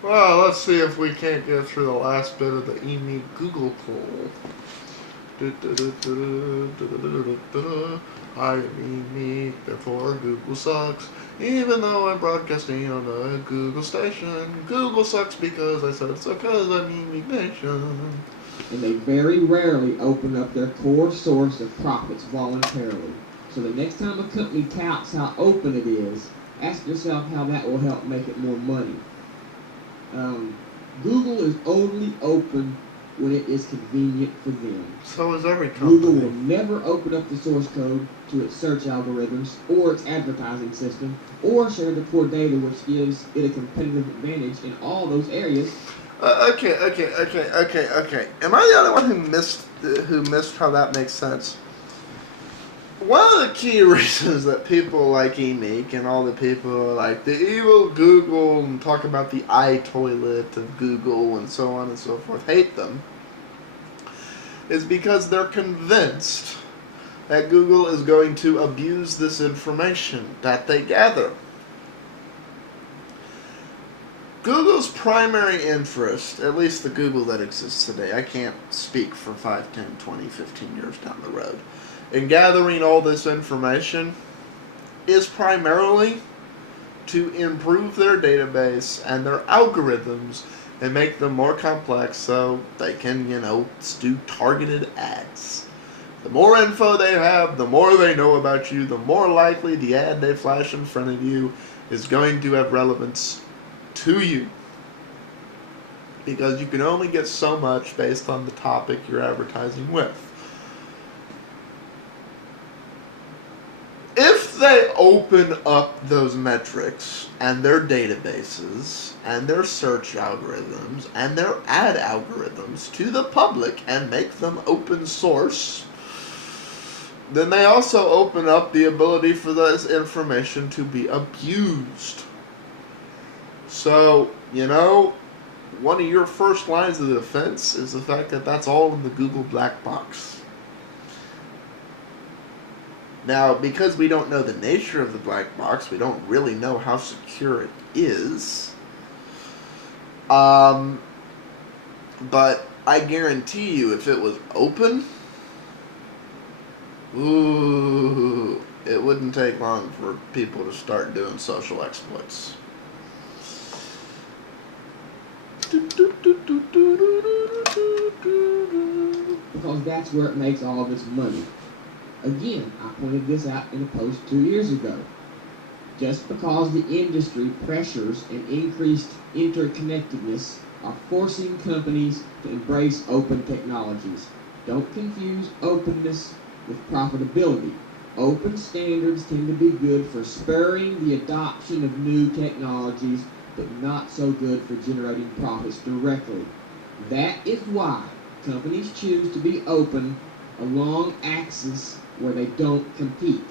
Well, let's see if we can't get through the last bit of the Emeek Google poll. I am Emeek, therefore Google sucks. Even though I'm broadcasting on a Google station, Google sucks because I said so because I'm Emeek Nation. And they very rarely open up their core source of profits voluntarily. So the next time a company touts how open it is, ask yourself how that will help make it more money. Google is only open when it is convenient for them. So is every company. Google will never open up the source code to its search algorithms or its advertising system or share the core data, which gives it a competitive advantage in all those areas. Okay. Am I the only one who missed how that makes sense? One of the key reasons that people like Emeek and all the people like the evil Google and talk about the iToilet of Google and so on and so forth hate them is because they're convinced that Google is going to abuse this information that they gather. Google's primary interest, at least the Google that exists today, I can't speak for 5, 10, 20, 15 years down the road, in gathering all this information is primarily to improve their database and their algorithms and make them more complex so they can, do targeted ads. The more info they have, the more they know about you, the more likely the ad they flash in front of you is going to have relevance to you. Because you can only get so much based on the topic you're advertising with. If they open up those metrics and their databases and their search algorithms and their ad algorithms to the public and make them open source, then they also open up the ability for this information to be abused. So, one of your first lines of defense is the fact that that's all in the Google black box. Now, because we don't know the nature of the black box, we don't really know how secure it is. But I guarantee you, if it was open, it wouldn't take long for people to start doing social exploits. Because that's where it makes all of its money. Again, I pointed this out in a post 2 years ago. Just because the industry pressures and increased interconnectedness are forcing companies to embrace open technologies. Don't confuse openness with profitability. Open standards tend to be good for spurring the adoption of new technologies, but not so good for generating profits directly. That is why companies choose to be open along axes where they don't compete.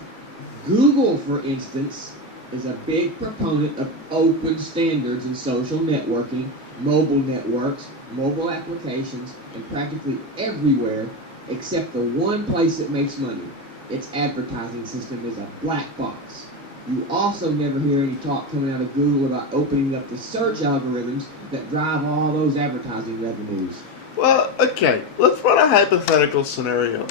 Google, for instance, is a big proponent of open standards in social networking, mobile networks, mobile applications, and practically everywhere except the one place that makes money. Its advertising system is a black box. You also never hear any talk coming out of Google about opening up the search algorithms that drive all those advertising revenues. Well, okay, let's run a hypothetical scenario.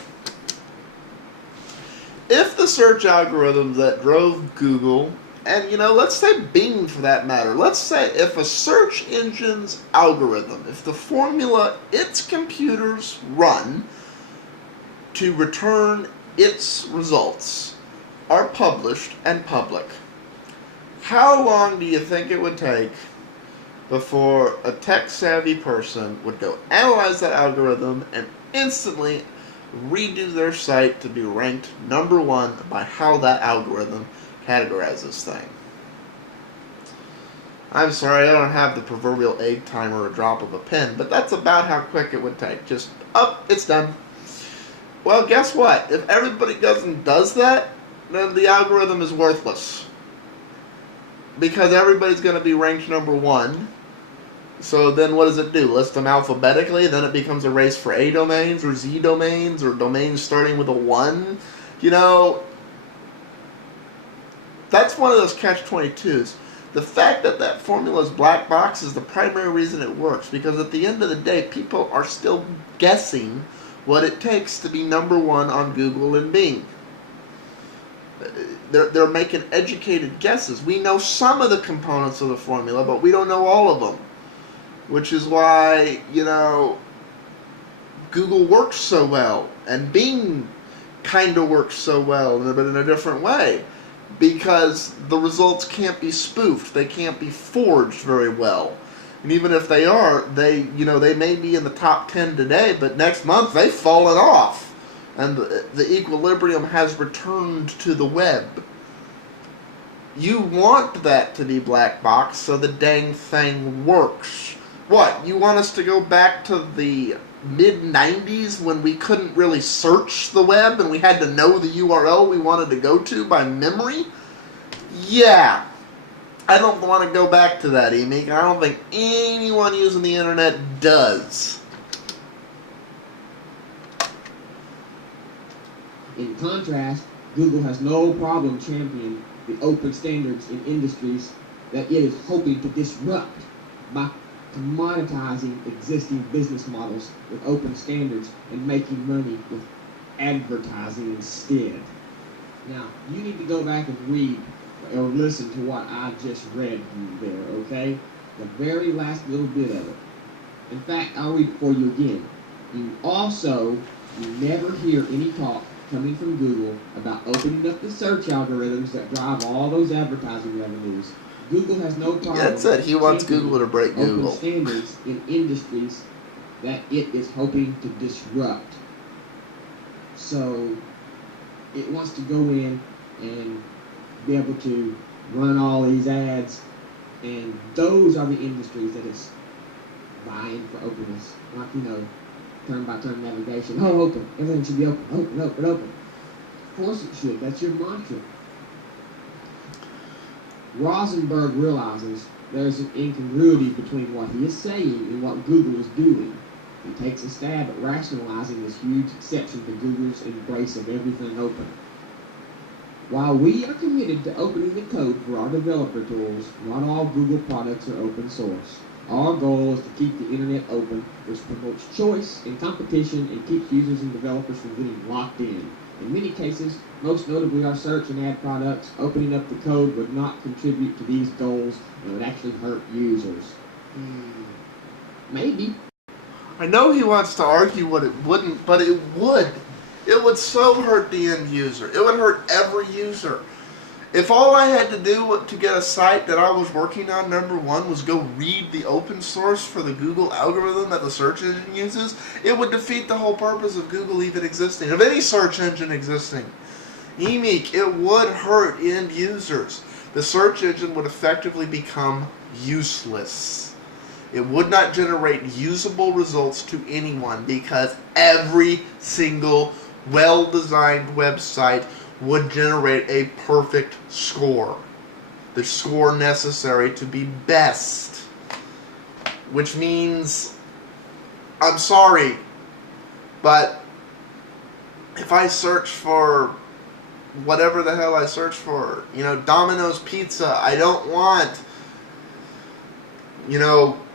If the search algorithms that drove Google, and let's say Bing for that matter, let's say if a search engine's algorithm, if the formula its computers run to return its results are published and public, how long do you think it would take before a tech-savvy person would go analyze that algorithm and instantly redo their site to be ranked number one by how that algorithm categorizes things? I'm sorry, I don't have the proverbial egg timer or drop of a pen, but that's about how quick it would take. Just, it's done. Well, guess what? If everybody goes and does that, then the algorithm is worthless. Because everybody's going to be ranked number one. So then what does it do? List them alphabetically? Then it becomes a race for A domains or Z domains or domains starting with a 1. That's one of those catch-22s. The fact that that formula is black box is the primary reason it works, because at the end of the day, people are still guessing what it takes to be number one on Google and Bing. They're making educated guesses. We know some of the components of the formula, but we don't know all of them. Which is why, Google works so well, and Bing kind of works so well, but in a different way. Because the results can't be spoofed. They can't be forged very well. And even if they are, they may be in the top 10 today, but next month they've fallen off. And the equilibrium has returned to the web. You want that to be black box so the dang thing works. What, you want us to go back to the mid-90s when we couldn't really search the web and we had to know the URL we wanted to go to by memory? Yeah. I don't want to go back to that, Emeek. I don't think anyone using the internet does. In contrast, Google has no problem championing the open standards in industries that it is hoping to disrupt by commoditizing existing business models with open standards and making money with advertising instead. Now, you need to go back and read or listen to what I just read there, okay? The very last little bit of it. In fact, I'll read it for you again. You never hear any talk coming from Google about opening up the search algorithms that drive all those advertising revenues. Google has no problem. That's it. He wants Google to break Google. Open standards in industries that it is hoping to disrupt. So it wants to go in and be able to run all these ads, and those are the industries that it's buying for openness. Like, turn-by-turn navigation. Oh, open. Everything should be open. Open, open, open. Of course it should. That's your mantra. Rosenberg realizes there's an incongruity between what he is saying and what Google is doing. He takes a stab at rationalizing this huge exception to Google's embrace of everything open. While we are committed to opening the code for our developer tools, not all Google products are open source. Our goal is to keep the internet open, which promotes choice and competition and keeps users and developers from getting locked in. In many cases, most notably our search and ad products, opening up the code would not contribute to these goals and would actually hurt users. Maybe. I know he wants to argue what it wouldn't, but it would. It would so hurt the end user. It would hurt every user. If all I had to do to get a site that I was working on, number one, was go read the open source for the Google algorithm that the search engine uses, it would defeat the whole purpose of Google even existing, of any search engine existing. Emeek, it would hurt end users. The search engine would effectively become useless. It would not generate usable results to anyone because every single well-designed website would generate a perfect score. The score necessary to be best. Which means, I'm sorry, but if I search for whatever the hell I search for, Domino's Pizza, I don't want,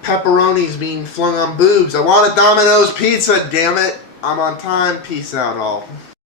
pepperonis being flung on boobs. I want a Domino's Pizza, damn it. I'm on time. Peace out, all.